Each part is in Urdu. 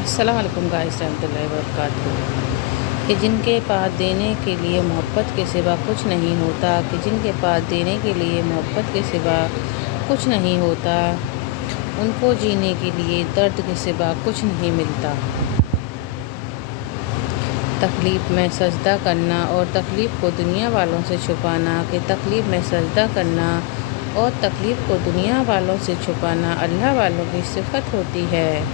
السلام علیکم گائز رحمۃ اللہ وبرکاتہ کہ جن کے پاس دینے کے لیے محبت کے سوا کچھ نہیں ہوتا کہ جن کے پاس دینے کے لیے محبت کے سوا کچھ نہیں ہوتا ان کو جینے کے لیے درد کے سوا کچھ نہیں ملتا۔ تکلیف میں سجدہ کرنا اور تکلیف کو دنیا والوں سے چھپانا کہ تکلیف میں سجدہ کرنا اور تکلیف کو دنیا والوں سے چھپانا اللہ والوں کی صفت ہوتی ہے۔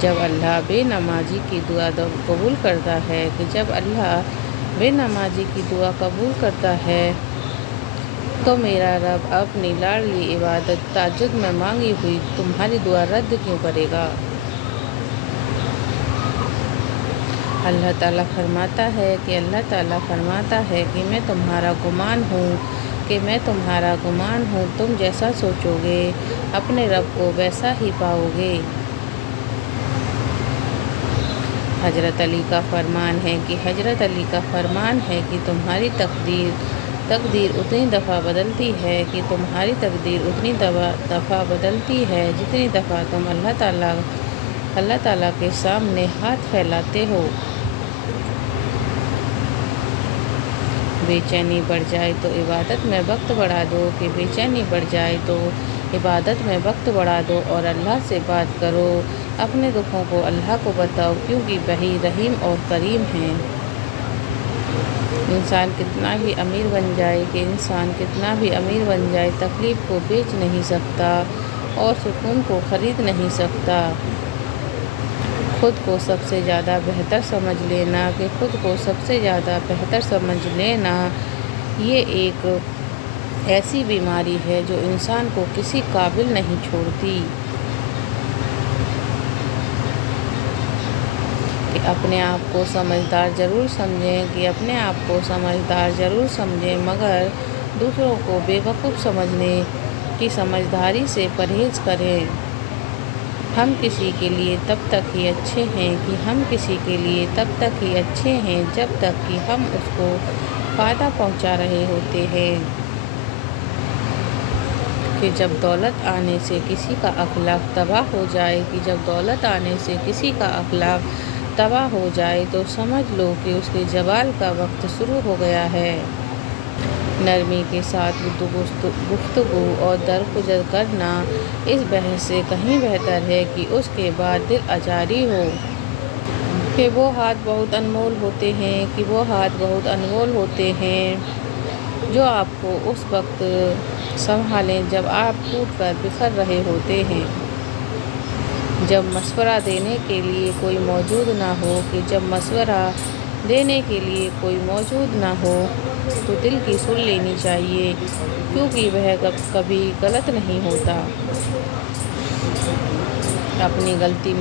جب اللہ بے نمازی کی دعا قبول کرتا ہے کہ جب اللہ بے نمازی کی دعا قبول کرتا ہے تو میرا رب اپنی لاڈلی عبادت تہجد میں مانگی ہوئی تمہاری دعا رد کیوں کرے گا؟ اللہ تعالیٰ فرماتا ہے کہ میں تمہارا گمان ہوں تم جیسا سوچو گے اپنے رب کو ویسا ہی پاؤ گے۔ حضرت علی کا فرمان ہے کہ تمہاری تقدیر اتنی دفعہ بدلتی ہے کہ تمہاری تقدیر اتنی دفعہ بدلتی ہے جتنی دفعہ تم اللہ تعالیٰ کے سامنے ہاتھ پھیلاتے ہو۔ بے چینی بڑھ جائے تو عبادت میں وقت بڑھا دو اور اللہ سے بات کرو، اپنے دکھوں کو اللہ کو بتاؤ کیونکہ وہی رحیم اور کریم ہیں۔ انسان کتنا بھی امیر بن جائے تکلیف کو بیچ نہیں سکتا اور سکون کو خرید نہیں سکتا۔ خود کو سب سے زیادہ بہتر سمجھ لینا یہ ایک ایسی بیماری ہے جو انسان کو کسی قابل نہیں چھوڑتی۔ کہ اپنے آپ کو سمجھدار ضرور سمجھیں مگر دوسروں کو بے وقوف سمجھنے کی سمجھداری سے پرہیز کریں۔ ہم کسی کے لیے تب تک ہی اچھے ہیں جب تک کہ ہم اس کو فائدہ پہنچا رہے ہوتے ہیں۔ کہ جب دولت آنے سے کسی کا اخلاق تباہ ہو جائے تو سمجھ لو کہ اس کے زوال کا وقت شروع ہو گیا ہے۔ نرمی کے ساتھ گفتگو اور درگزر کرنا اس بحث سے کہیں بہتر ہے کہ اس کے بعد دل آزاری ہو۔ کہ وہ ہاتھ بہت انمول ہوتے ہیں جو آپ کو اس وقت سنبھالیں جب آپ ٹوٹ کر بکھر رہے ہوتے ہیں۔ جب مشورہ دینے کے لیے کوئی موجود نہ ہو تو دل کی سن لینی چاہیے کیونکہ وہ کبھی غلط نہیں ہوتا۔ اپنی غلطی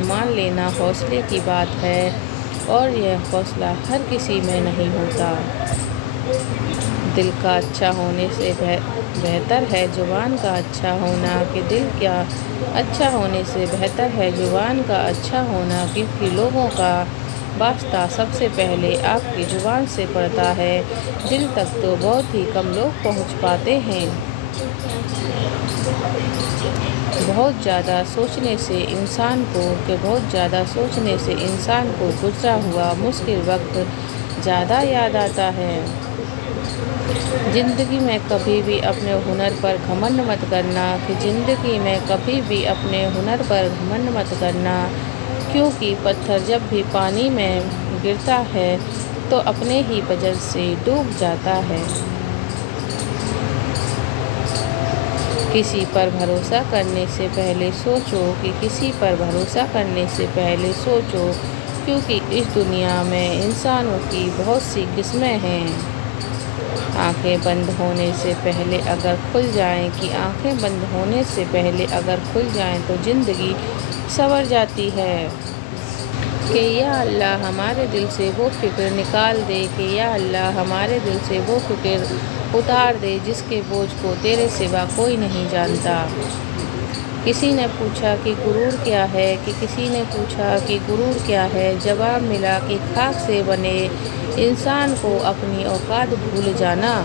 مان لینا حوصلے کی بات ہے اور یہ حوصلہ ہر کسی میں نہیں ہوتا۔ دل کا اچھا ہونے سے بہتر ہے زبان کا اچھا ہونا کہ دل کا اچھا ہونے سے بہتر ہے زبان کا اچھا ہونا کیونکہ لوگوں کا واسطہ سب سے پہلے آپ کی زبان سے پڑتا ہے۔ دل تک تو بہت ہی کم لوگ پہنچ پاتے ہیں۔ بہت زیادہ سوچنے سے انسان کو گزرا ہوا مشکل وقت زیادہ یاد آتا ہے۔ زندگی میں کبھی بھی اپنے ہنر پر گھمنڈ مت کرنا کیونکہ پتھر جب بھی پانی میں گرتا ہے تو اپنے ہی وزن سے ڈوب جاتا ہے۔ کسی پر بھروسہ کرنے سے پہلے سوچو کیونکہ اس دنیا میں انسانوں کی بہت سی قسمیں ہیں۔ آنکھیں بند ہونے سے پہلے اگر کھل جائیں تو زندگی سنور جاتی ہے۔ کہ یا اللہ ہمارے دل سے وہ فکر نکال دے کہ یا اللہ ہمارے دل سے وہ فکر اتار دے جس کے بوجھ کو تیرے سوا کوئی نہیں جانتا۔ کسی نے پوچھا کہ غرور کیا ہے؟ جواب ملا کہ خاک سے بنے انسان کو اپنی اوقات بھول جانا۔